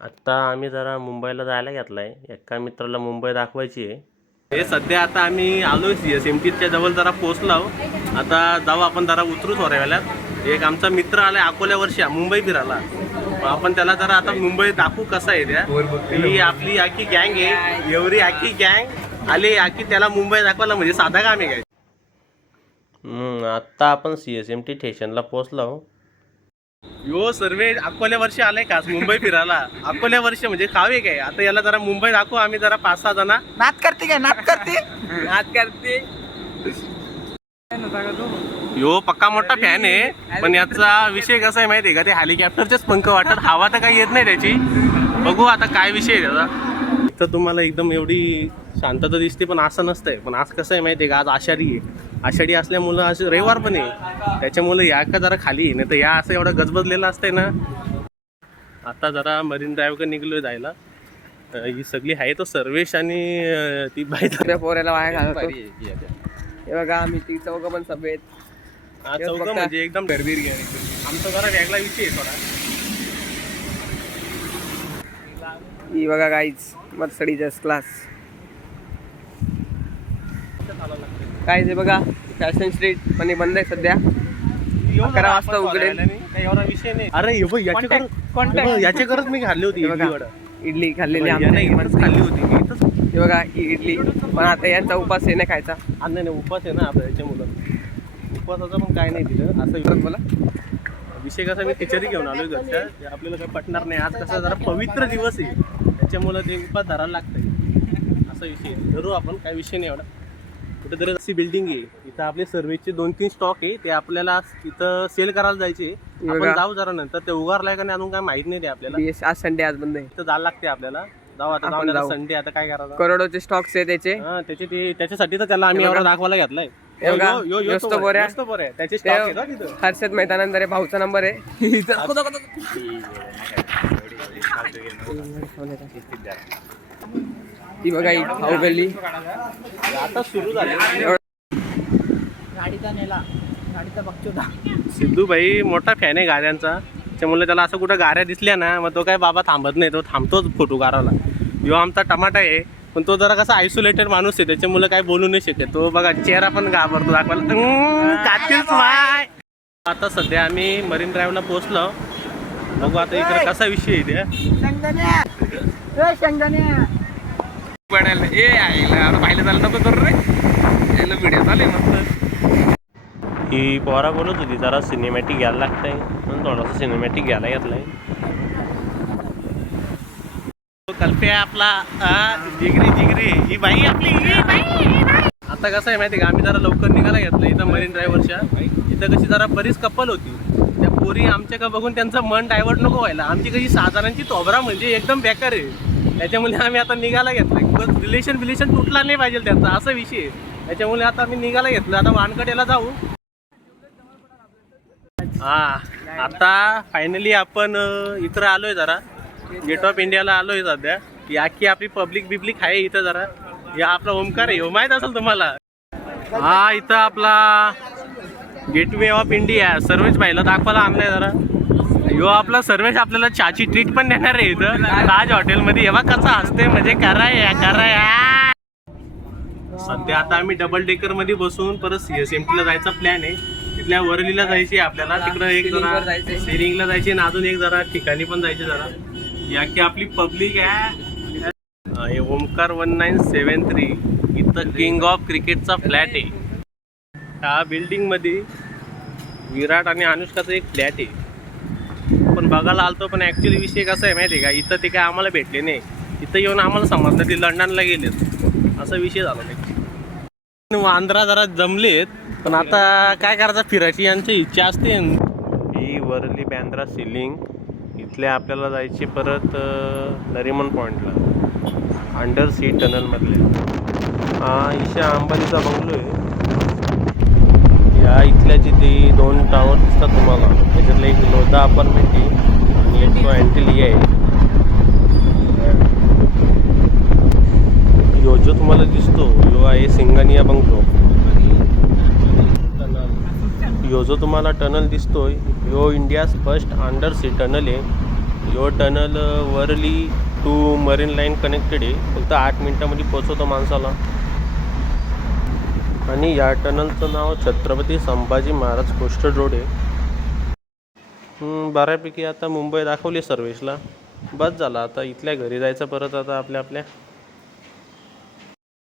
आता आम्ही जरा मुंबईला जायला घेतलाय. एका मित्राला मुंबई दाखवायची आहे. हे सध्या आता आम्ही आलो SMTच्या जवळ जरा पोहोचलो. आता जाऊ आपण जरा उतरू सोऱ्यावाल्यात. एक आमचा मित्र आलाय अकोल्या वर्षी मुंबई फिरायला. आपण त्याला जरा आता मुंबई दाखवू कसं आहे त्या. ही आपली आखी गँग आहे. एवढी आखी गँग आली आखी त्याला मुंबई दाखवायला म्हणजे साधा काम आहे काय. आत्ता आपण SMT स्टेशनला पोहोचलो. यो सर्वे अकोल्या वर्षी आलाय का मुंबई फिरायला. अकोल्या वर्षी म्हणजे खावे काय. आता याला जरा मुंबई दाखवू आम्ही जरा 5-6 जण. नाच करते काय नाच करते यो पक्का मोठा फॅन आहे. पण याचा विषय कसा आहे माहिती आहे का, ते हेलिकॉप्टरचेच पंख वाटत. हवा तर काही येत नाही त्याची. बघू आता काय विषय आहे त्याचा. इथं तुम्हाला एकदम एवढी शांतता दिसते पण असं नसतंय. पण आज कसं आहे माहिती आहे का, आज आषाढी आहे. आषाढी असल्यामुळं असं रविवार पण आहे त्याच्यामुळे या का जरा खाली नाही तर या असं एवढं गजबजलेलं असतंय ना. आता जरा मरीन ड्राईव्हकडे निघलोय जायला. ही सगळी आहे तो सर्वेश आणि ती बाई पोऱ्याला वाया घालतो. हे बघा आम्ही ती चौघं पण सभेत. चौघं म्हणजे एकदम गरबीर घ्या. आमचा जरा वेगळा विषय आहे थोडा. ही बघा गाईज मर्सिडीज क्लास काय ते बघा. फॅशन स्ट्रीट पण बंद आहे सध्या. 11 वाजता उघडेल. एवढा विषय नाही. अरे याची गरज मी खाल्ली होती. इडली खाल्लेली खाल्ली होती मी इथंच. हे बघा इडली. पण आता यांचा उपास आहे ना खायचा. नाही उपास आहे ना आपल्या याच्या मुलं. उपासाचं पण काय नाही दिलं असं मला. विषय कसा मी खिचडी घेऊन आलोय घरच्या. आपल्याला काही पटणार नाही. आज कसा जरा पवित्र दिवस आहे त्याच्यामुळं ते उपास धरायला लागतंय असा विषय. धरू आपण काय विषय नाही एवढा. कुठेतरी अशी बिल्डिंग आहे इथं आपले सर्व्हिसचे 2-3 स्टॉक आहे. ते आपल्याला इथं सेल करायला जायचे. आपण जाऊ जरा नंतर. ते उगारलाय का नाही अजून काय माहित नाही ते आपल्याला. आज संडे आज बंद आहे. इथं जायला लागते आपल्याला. जाऊ आता संडे. आता काय करायचं. करोडोचे स्टॉक्स आहे त्याचे. त्याच्यासाठी तर त्याला आम्ही एवढा दाखवायला घेतलाय. हर्षद मैदानानंतर भाऊचा नंबर आहे. ती बघा भाऊ गल्ली आता सुरू झाली. गाडीचा नेला गाडीचा बघतो. सिद्धू भाई मोठा फॅन आहे गाड्यांचा. त्यामुळे त्याला असं कुठं गाड्या दिसल्या ना मग तो काय बाबा थांबत नाही. तो थांबतोच फोटो काढायला. यो आमचा टमाटा आहे. पण तो जरा कसा आयसोलेटेड माणूस आहे त्याच्यामुळे काय बोलू नाही शकत. तो बघा चेहरा पण घाबरतो दाखवायला. आता सध्या आम्ही मरीन ड्राईव्हला पोहोचलो. बघू आता इकडे कसा विषय आहे त्या. पाहिलं झालं नको तर रे व्हिडिओ चालू म्हटलं. ही पोरा बोलत होती जरा सिनेमॅटिक घ्यायला लागतंय म्हणून थोडासा सिनेमॅटिक घ्यायला घेतलाय. कल्प्या आपला जिगरी ही बाई आपली. आता कसं आहे माहिती आहे का, आम्ही जरा लवकर निघायला घेतलं इथं मरीन ड्राईव्हरच्या. इथं कशी जरा बरीच कपल होती. त्या पोरी आमच्या का बघून त्यांचं मन डायव्हर्ट नको व्हायला. आमची कशी साधारणची तोबरा म्हणजे एकदम बेकार आहे. त्याच्यामुळे आम्ही आता निघायला घेतलं. रिलेशन तुटला नाही पाहिजे त्यांचा असा विषय आहे. त्याच्यामुळे आता आम्ही निघायला घेतलं. आता वानकडेला जाऊ. आता फायनली आपण इकडं आलोय जरा गेट ऑफ इंडियाला आलोय सध्या. ही आखी आपली पब्लिक आहे इथं जरा. या आपला ओमकार आहे माहित असेल तुम्हाला. इथं आपला गेटवे ऑफ इंडिया सर्वेश भाईला दाखवायला आणलाय जरा. यो आपला सर्वेश आपल्याला चहाची ट्रीट पण देणार आहे इथं ताज हॉटेलमध्ये. एव्हा कसा असते म्हणजे करा या. सध्या आता आम्ही डबल डेकर मध्ये बसून परत SMTला जायचा प्लॅन आहे. तिथल्या वरलीला जायची आपल्याला. तिकडं एक जरा शेरिंगला जायची आणि अजून एक जरा ठिकाणी पण जायचे जरा. या की आपली पब्लिक आहे. ओमकार 1973 इथं किंग ऑफ क्रिकेटचा फ्लॅट आहे. ह्या बिल्डिंग मध्ये विराट आणि अनुष्काचा एक फ्लॅट आहे. पण बघायला आलतो पण ऍक्च्युली विषय कसा आहे माहिती आहे का, इथं ते काय आम्हाला भेटले नाही. इथं येऊन आम्हाला समजलं ते लंडनला गेलेत असा विषय झाला. वांद्रा जरा जमलेत पण आता काय करायचं फिरायची यांची इच्छा असते. ही वरली बँद्रा सिलिंग इथल्या आपल्याला जायची परत नरिमन पॉईंटला अंडर सी टनलमधल्या. ईशा अंबानीचा बंगलो आहे. या इथल्या जिथे 2 टावर दिसतात तुम्हाला. त्याच्यातलं एक लोधा अपार्टमेंट आहे आणि एक तो अँटिलिया आहे. यो जो तुम्हाला दिसतो यो आहे सिंगानिया बंगलो. यो जो तुम्हाला टनल दिसतोय यो India's first under sea tunnel आहे. यो tunnel Worli to Marine Line connected आहे. फक्त 8 मिनिटामध्ये पोचवतो माणसाला. आणि या टनलचं नाव छत्रपती संभाजी महाराज कोस्टल रोड आहे. बऱ्यापैकी आता मुंबई दाखवली सर्व्हिसला. बस झाला आता इथल्या घरी जायचं परत आता आपल्या